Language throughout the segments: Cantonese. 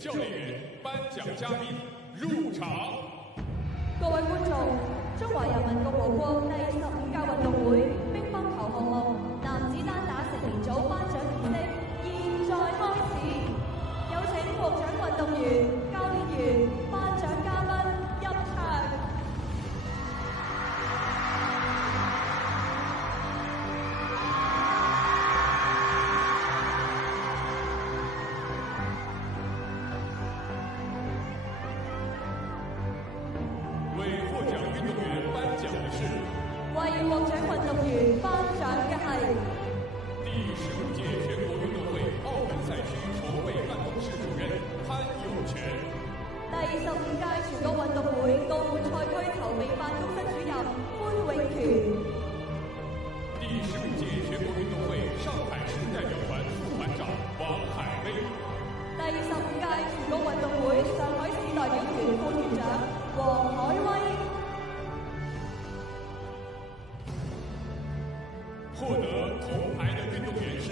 教练员、颁奖嘉宾入场。各位觀眾，中華人民共和國第15屆運動會乒乓球項目男子單打成年組頒獎儀式現在開始，有請獲獎運動員、教練員、頒獎嘉賓入場。為獲獎運動員頒獎嘅係第15屆全國運動會澳門賽區籌備辦公室主任潘永權，第15屆全國運動會澳門賽區籌備辦公室主任潘永權，第15屆全國運動會上海市代表團副團長王海威，第15屆全國運動會上海市代表團副團長王海威。獲得銅牌的運動員是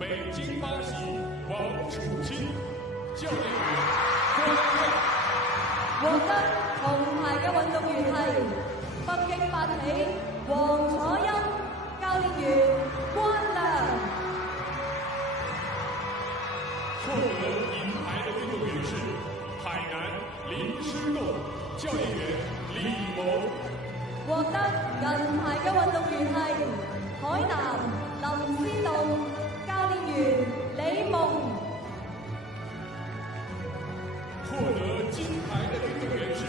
北京巴西王楚欽，教練員關亮。獲得銅牌嘅運動員係北京八喜黃楚欽，教練員關亮。獲得銀牌的運動員是海南林詩棟，教練員李萌。獲得銀牌嘅運動員係海南林詩棟，教練員李夢。獲得金牌的運動員是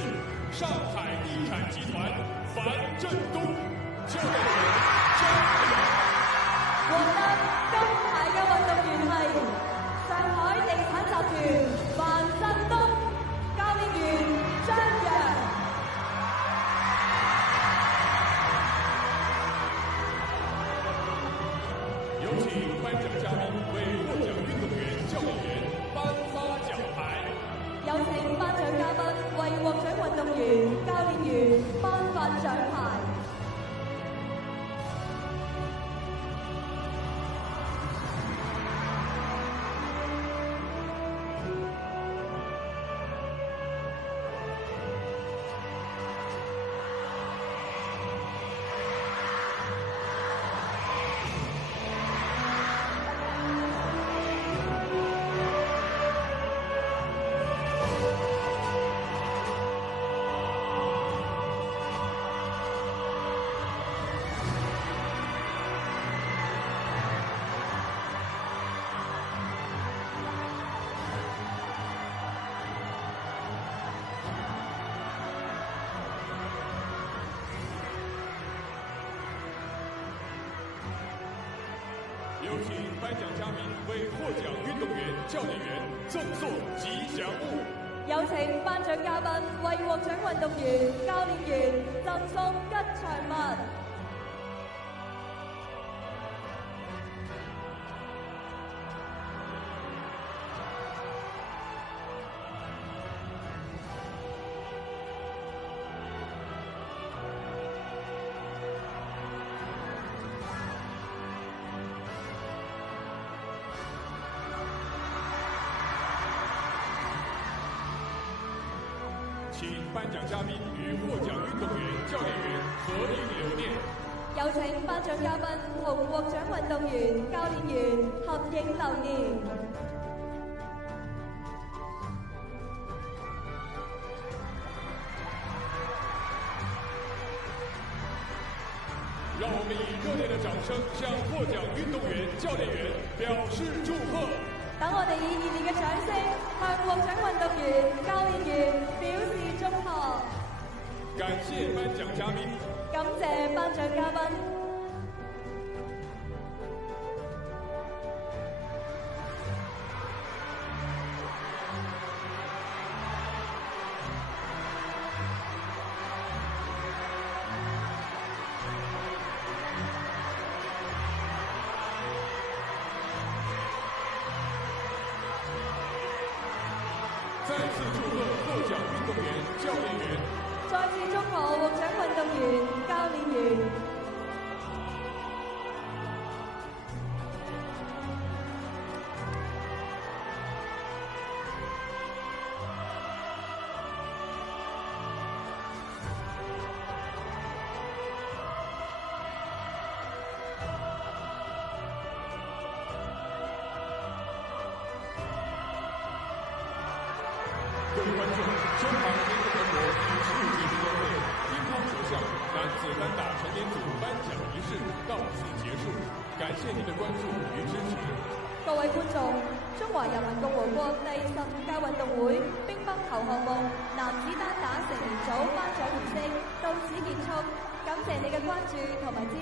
上海地產集團樊振東，教練員張亮。獲得金牌嘅運動員係上海地產集團樊振東，教練員張陽。有請頒獎嘉賓為獲獎運動員、教練員頒發獎牌。有請頒獎嘉賓為獲獎運動員、教練員頒發獎牌。有請頒獎嘉賓為獲獎運動員、教練員贈送吉祥物。有請頒獎嘉賓為獲獎運動員、教練員贈送吉祥物。請頒獎嘉賓與獲獎運動員、教練員合影留念。有請頒獎嘉賓同獲獎運動員、教練員合影留念。讓我們以熱烈的掌聲向獲獎運動員、教練員表示祝賀。等我哋以熱烈嘅掌聲向獲獎運動員、教練員表示祝賀。感謝頒獎嘉賓，感謝頒獎嘉賓。再次祝賀獲獎運動員、教練員。再次祝賀獲獎運動員、教練員。各位观众，中华人民共和国第15届世运会乒乓球项男子单打成年组颁奖仪式到此结束，感谢您的关注与支持。各位觀眾，中華人民共和國第15屆運動會乒乓球項目男子單打成年組頒獎儀式到此結束，感謝你嘅關注同埋支持。